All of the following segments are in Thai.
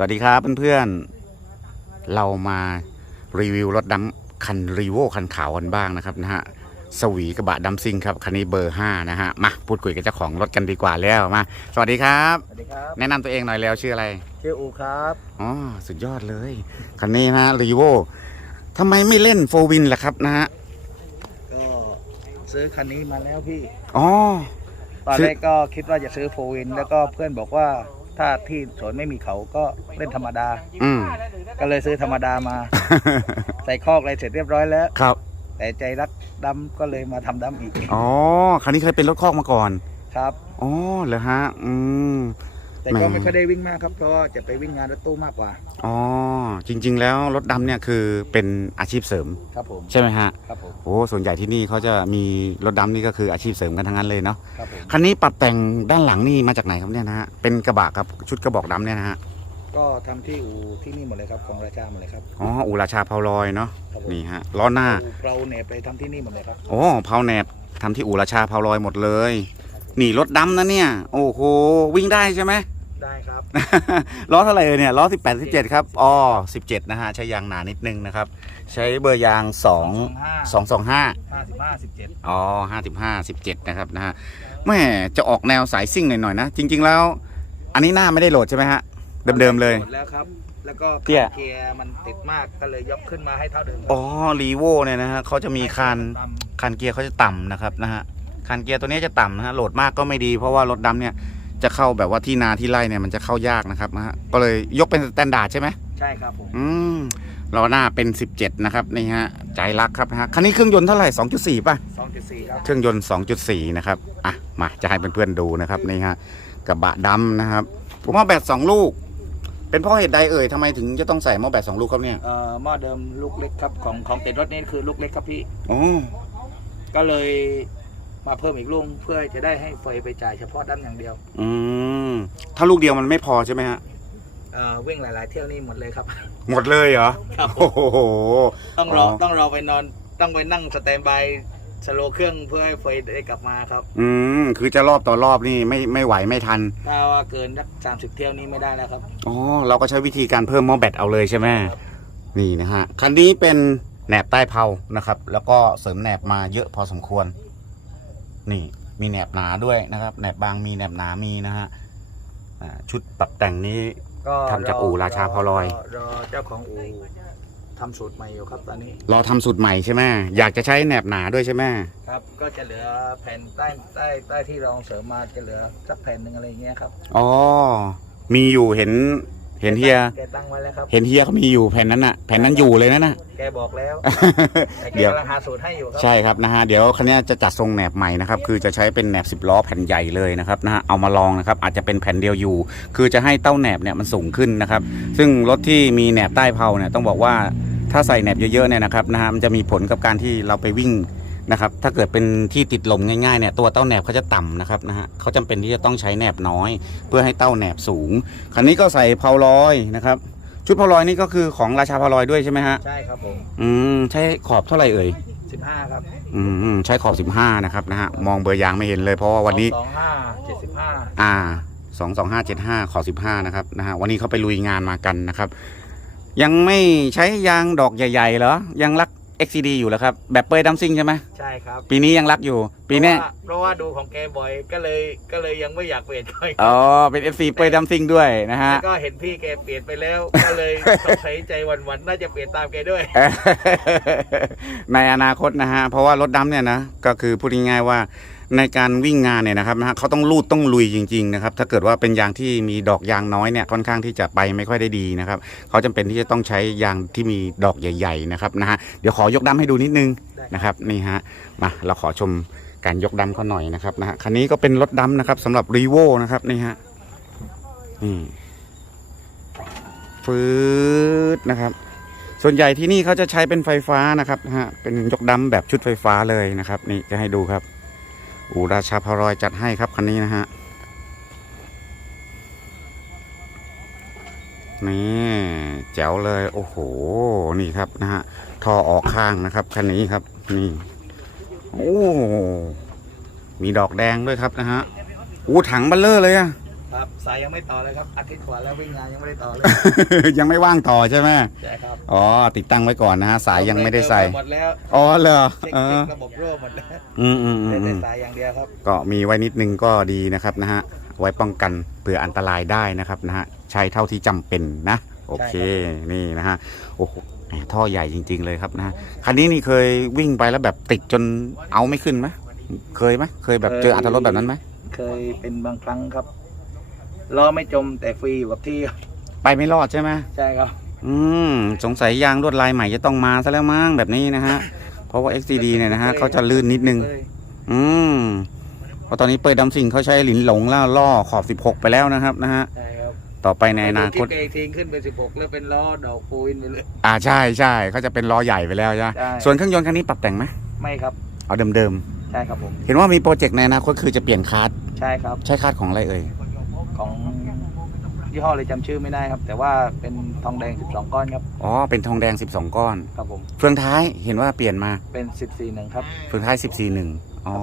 วัสดีครับเพื่อนๆ เรามารีวิวรถดำคันรีโวคันขาวกันบ้างนะครับนะฮะ สวีกระบะดำซิงครับ คันนี้เบอร์5นะฮะ มาพูดคุยกับเจ้าของรถกันดีกว่าแล้วมา สวัสดีครับ สวัสดีครับ แนะนำตัวเองหน่อยแล้วชื่ออะไร ชื่ออูครับ อ๋อ สุดยอดเลย คันนี้นะรีโวทำไมไม่เล่นโฟวินล่ะครับนะฮะ ก็ซื้อคันนี้มาแล้วพี่ อ๋อ ตอนซื้อแรกก็คิดว่าจะซื้อโฟวินแล้วก็เพื่อนบอกว่า ถ้าที่สวนไม่มีเขาก็เล่นธรรมดา อืม ก็เลยซื้อธรรมดามา ใส่คอกอะไรเสร็จเรียบร้อยแล้ว ครับ แต่ใจรักดำก็เลยมาทำดำอีกอ๋อ คันนี้เคยเป็นรถคอกมาก่อน ครับ อ๋อ เหรอฮะ อืม แต่ก็แหมไม่ค่อยได้วิ่งมากครับเพราะว่าจะไปวิ่งงานรถตู้มากกว่า อ๋อ จริง ๆ แล้วรถดำเนี่ยคือเป็นอาชีพเสริม ครับผม ใช่ไหมฮะ ครับผม โอ้ ส่วนใหญ่ที่นี่เขาจะมีรถดำนี่ก็คืออาชีพเสริมกันทั้งนั้นเลยเนาะ ครับผม คันนี้ปรับแต่งด้านหลังนี่มาจากไหนครับเนี่ยนะฮะ เป็นกระบะกับชุดกระบอกดำเนี่ยนะฮะ ก็ทำที่อู่ที่นี่หมดเลยครับของราชาหมดเลยครับ อ๋อ อูราชาเพาลอยเนาะ ครับผมนี่ฮะ ล้อหน้า อู่เราเนี่ยไปทำที่นี่หมดเลยครับ โอ้เพาแหนบทำที่อูราชาเพาลอยหมดเลย นี่รถดำนะเนี่ย โอ้โห วิ่งได้ใช่ไหม ได้ครับ ล้อเท่าไหร่เอ่ยเนี่ยล้อ 18 17 ครับอ๋อ17 นะฮะ ใช้ยางหนานิดนึงนะครับ ใช้เบอร์ยาง 2 225 ห้าสิบห้าสิบเจ็ดอ๋อห้าสิบห้าสิบเจ็ดนะครับนะฮะแม่จะออกแนวสายซิ่งหน่อยๆนะ จริง ๆ แล้ว อันนี้หน้าไม่ได้โหลดใช่ไหมฮะ เดิมๆเลย หมดแล้วครับ แล้วก็เตี้ย เกียร์มันติดมากก็เลยยกขึ้นมาให้เท่าเดิมอ๋อรีโวเนี่ยนะฮะเขาจะมีคานตามคานเกียร์เขาจะต่ำนะครับนะฮะ คานเกียร์ตัวนี้จะต่ำนะฮะโหลดมากก็ไม่ดี เพราะว่ารถดำเนี่ยจะเข้าแบบว่าที่นาที่ไร่เนี่ยมันจะเข้ายากนะครับนะฮะก็เลยยกเป็นสแตนดาร์ดใช่ไหมใช่ครับผมอืมล้อหน้าเป็น 17 นะครับนี่ฮะใจรักครับนะฮะคันนี้เครื่องยนต์เท่าไหร่ 2.4 ป่ะสองจุดสี่ครับเครื่องยนต์ 2.4 นะครับอะมาจะให้เพื่อนๆดูนะครับนี่ฮะกระบะดำนะครับผมว่าแบต2ลูก เป็นเพราะเหตุใดเอ่ยทำไมถึงจะต้องใส่หม้อแบต2ลูกครับเนี่ยเอ่อหม้อเดิมลูกเล็กครับของของติดรถนี่คือลูกเล็กครับพี่ อ๋อก็เลย มาเพิ่มอีกลูกเพื่อจะได้ให้ไฟไปจ่ายเฉพาะด้านอย่างเดียวอืมถ้าลูกเดียวมันไม่พอใช่ไหมฮะเอ่อวิ่งหลาย ๆ เที่ยวนี่หมดเลยครับ หมดเลยเหรอครับผม โอ้โห ต้องรออ๋อต้องรอไปนอนต้องไปนั่งสแตนบายสโลว์เครื่องเพื่อให้ไฟได้กลับมาครับ อืมคือจะรอบต่อรอบนี่ไม่ไม่ไหวไม่ทันถ้าว่าเกินสักสามสิบเที่ยวนี้ไม่ได้แล้วครับ อ๋อเราก็ใช้วิธีการเพิ่มหม้อแบตเอาเลยใช่ไหมนี่นะฮะคันนี้เป็นแหนบใต้เพลานะครับ แล้วก็เสริมแหนบมาเยอะพอสมควร นี่มีแหนบหนาด้วยนะครับแหนบบางมีแหนบหนามีนะฮะอ่าชุดปรับแต่งนี้ ก็ทำจากอู่ราชาพอลอย รอเจ้าของอู่ทำสูตรใหม่อยู่ครับตอนนี้ เราทำสูตรใหม่ใช่ไหมอยากจะใช้แหนบหนาด้วยใช่ไหมครับ ก็จะเหลือแผ่นใต้ใต้ใต้ที่รองเสริมมาจะเหลือสักแผ่นหนึ่งอะไรอย่างเงี้ยครับ อ๋อมีอยู่เห็น เห็นเฮีย แกตั้งไว้แล้วครับ เห็นเฮียเขามีอยู่แผ่นนั้นน่ะ แผ่นนั้นอยู่เลยนะน่ะ แกบอกแล้วแต่แกเดี๋ยว กำลังหาสูตรให้อยู่ครัใช่ครับนะฮะเดี๋ยวคันนี้จะจัดทรงแหนบใหม่นะครับคือจะใช้เป็นแหนบ10ล้อแผ่นใหญ่เลยนะครับนะฮะเอามาลองนะครับอาจจะเป็นแผ่นเดียวอยู่ คือจะให้เต้าแหนบเนี่ยมันสูงขึ้นนะครับซึ่งรถที่มีแหนบใต้เพลาเนี่ยต้องบอกว่าถ้าใส่แหนบเยอะๆเนี่ยนะครับนะฮะมันจะมีผลกับการที่เราไปวิ่ง นะครับ ถ้าเกิดเป็นที่ติดลมง่ายๆเนี่ยตัวเต้าแหนบเขาจะต่ำนะครับนะฮะเขาจำเป็นที่จะต้องใช้แหนบน้อย เพื่อให้เต้าแหนบสูง คันนี้ก็ใส่เพลาลอยนะครับ ชุดเพลาลอยนี่ก็คือของราชาเพลาลอยด้วยใช่ไหมฮะใช่ครับผมอืมใช้ขอบเท่าไหร่เอ่ยสิบห้าครับอืมใช้ขอบ15นะครับนะฮะมองเบอร์ยางไม่เห็นเลยเพราะว่าวันนี้สองห้าเจ็ดสิบห้าอ่า22575ขอ15นะครับนะฮะวันนี้เขาไปลุยงานมากันนะครับ ยังไม่ใช้ยางดอกใหญ่ๆเหรอยังรัก XCD อยู่เหรอครับ แบบเปยดัมซิงใช่ไหมใช่ครับปีนี้ยังรักอยู่ ปีเนี้ยเพราะว่าเพราะว่าดูของแกบ่อยก็เลยก็เลยยังไม่อยากเปลี่ยนค่อยอ๋อเป็น FC เปยดัมซิงด้วยนะฮะ แล้วก็เห็นพี่แกเปลี่ยนไปแล้ว ก็เลยสงสัยใจหวันๆน่าจะเปลี่ยนตามแกด้วยในอนาคตนะฮะ เพราะว่ารถดำเนี่ยนะ ก็คือพูดง่ายๆว่า ในการวิ่งงานเนี่ยนะครับนะฮะเขาต้องลูดต้องลุยจริงๆนะครับถ้าเกิดว่าเป็นยางที่มีดอกยางน้อยเนี่ยค่อนข้างที่จะไปไม่ค่อยได้ดีนะครับเขาจำเป็นที่จะต้องใช้ยางที่มีดอกใหญ่ๆนะครับนะฮะเดี๋ยวขอยกดำให้ดูนิดนึงนะครับนี่ฮะมาเราขอชมการยกดำเขาหน่อยนะครับนะฮะคันนี้ก็เป็นรถดำนะครับสำหรับรีโวนะครับนี่ฮะนี่ฟืดนะครับส่วนใหญ่ที่นี่เขาจะใช้เป็นไฟฟ้านะครับนะฮะเป็นยกดำแบบชุดไฟฟ้าเลยนะครับ นี่จะให้ดูครับ อูราชาพารอยจัดให้ครับคันนี้นะฮะ นี่แจ๋วเลย โอ้โห นี่ครับนะฮะ ท่อออกข้างนะครับคันนี้ครับ นี่ โอ้ มีดอกแดงด้วยครับนะฮะ อู้ถังบัลเลอร์เลยอะ ครับสายยังไม่ต่อเลยครับอาทิตย์กว่าแล้ววิ่งงานยังไม่ได้ต่อเลยยังไม่ว่างต่อใช่ไหมใช่ครับอ๋อติดตั้งไว้ก่อนนะฮะสายยังไม่ได้ใส่หมดแล้วอ๋อเหรอเช็คเอเช็อคระบบรั่วหมดแล้วอืมอืมอืเหลืมออืแต่มสายอย่างเดียวครับก็มีไว้นิดนึงก็ดีนะครับนะฮะไว้ป้องกันเผื่ออันตรายได้นะครับนะฮะใช้เท่าที่จำเป็นนะ โอเคนี่นะฮะโอ้โหแหมท่อใหญ่จริง ๆ เลยครับนะฮะคันนี้นี่เคยวิ่งไปแล้วแบบติดจนเอาไม่ขึ้นไหมเคยไหมเคยแบบเจออัตรถรสแบบนั้นไหมเคยเป็นบางครั้งครับ ล้อไม่จมแต่ฟรีอยู่กับที่ ไปไม่รอดใช่ไหมใช่ครับ อืมสงสัยยางลวดลายใหม่จะต้องมาซะแล้วมั้งแบบนี้นะฮะ เพราะว่า XCD เนี่ยนะฮะเขาจะลื่นนิดนึงเลยอืมเพราะตอนนี้เปิดดำสิ่งเขาใช้หลินหลงล่าล่อขอบ 16 ไปแล้วนะครับนะฮะ ใช่ครับ ต่อไปในอนาคตคิดไปอีกทีขึ้นเป็นสิบหกแล้วเป็นล้อดอกปูนไปเลย อ่าใช่ใช่เขาจะเป็นล้อใหญ่ไปแล้วใช่ไหมใช่ ส่วนเครื่องยนต์คันนี้ปรับแต่งไหมไม่ครับ เอาเดิมใช่ครับผม ๆ เห็นว่ามีโปรเจกต์ในอนาคตคือจะเปลี่ยนคาร์ดใช่ครับ ใช้คาร์ดของอะไรเอ่ย ของยี่ห้อเลยจำชื่อไม่ได้ครับ แต่ว่าเป็นทองแดง 12 ก้อนครับอ๋อ เป็นทองแดง 12 ก้อน ครับผมเฟืองท้ายเห็นว่าเปลี่ยนมา เป็น 14หนึ่งครับเฟืองท้าย 14 1อ๋อ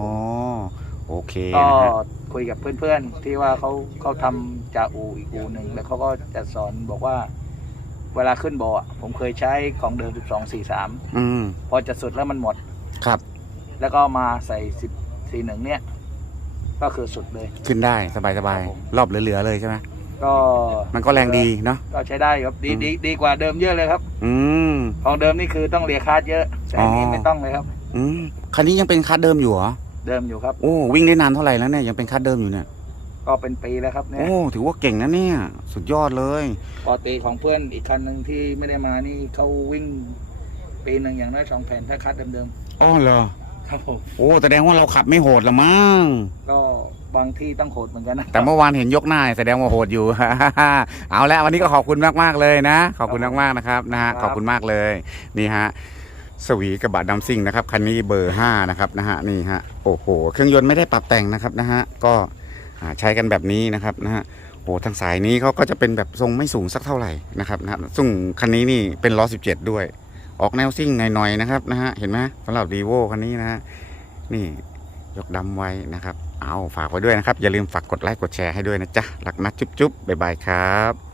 โอเคก็นะฮะคุยกับเพื่อนๆ ที่ว่าเขาเขาทำจากอูอีกอูหนึ่งแล้วเขาก็จะสอนบอกว่า เวลาขึ้นบ่ออะผมเคยใช้ของเดิม 12 43อืมพอจะสุดแล้วมันหมด ครับ แล้วก็มาใส่10 41เนี่ย ก็คือสุดเลย ขึ้นได้สบายครับผมๆรอบเหลือๆเลยใช่ไหมก็มันก็แรงดีเนาะก็ใช้ได้ครับดีดีดีกว่าเดิมเยอะเลยครับ อืม ของเดิมนี่คือต้องเลียคาร์ดเยอะ แต่อันนี้อ๋อ ไม่ต้องเลยครับ อืมคันนี้ยังเป็นคาร์ดเดิมอยู่เหรอเดิมอยู่ครับ โอ้วิ่งได้นานเท่าไหร่แล้วเนี่ยยังเป็นคาร์ดเดิมอยู่เนี่ยก็เป็นปีแล้วครับเนี่ยโอ้ถือว่าเก่งนะเนี่ย สุดยอดเลย ปกติของเพื่อนอีกคันหนึ่งที่ไม่ได้มานี่เขาวิ่ง ปีหนึ่งอย่างน้อยสองแผ่นถ้าคัดเดิมอ๋อเหรอๆ ครับผมโอ้แสดงว่าเราขับไม่โหดละมั้งก็บางที่ต้องโหดเหมือนกันนะแต่เมื่อวานเห็นยกหน้าแสดงว่าโหดอยู่ เอาละวันนี้ก็ขอบคุณมากๆเลยนะ ขอบคุณมากๆนะครับนะฮะครับขอบคุณมากเลยนี่ฮะสวีกระบะดำซิ่งนะครับคันนี้เบอร์ห้านะครับนะฮะนี่ฮะโอ้โหเครื่องยนต์ไม่ได้ปรับแต่งนะครับนะฮะก็อ่าใช้กันแบบนี้นะครับนะฮะโอ้ทางสายนี้เขาก็จะเป็นแบบทรงไม่สูงสักเท่าไหร่นะครับนะฮะซึ่งคันนี้นี่เป็นล้อ17 ด้วย ออกแนวซิ่งหน่อยๆนะครับนะฮะเห็นไหมสำหรับรีโวคันนี้นะฮะนี่ยกดำไว้นะครับ เอาฝากไว้ด้วยนะครับ อย่าลืมฝากกดไลค์กดแชร์ให้ด้วยนะจ๊ะหลักนัดจุ๊บๆบ๊ายบายครับ